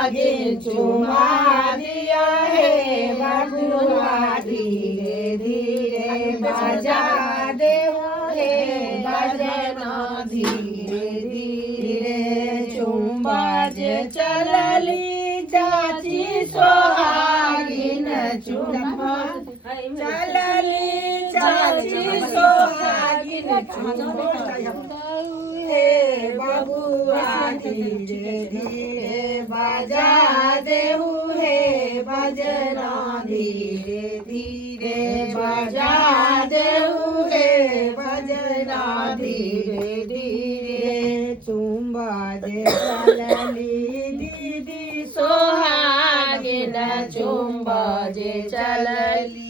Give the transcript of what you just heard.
सोहागिन चुमा दिया है बबुआ धीरे धीरे बजा दे हे बजन धीरे धीरे चुम्बाज चलली चाची सोहागिन चुम्बा चलली चाची सोहागिन हे बबुआ धीरे धीरे बजा देहु हे बजना धीरे धीरे बजा देहु हे बजना धीरे धीरे चुम्बाज चलली दीदी सोहागिन चुम्बाज चलली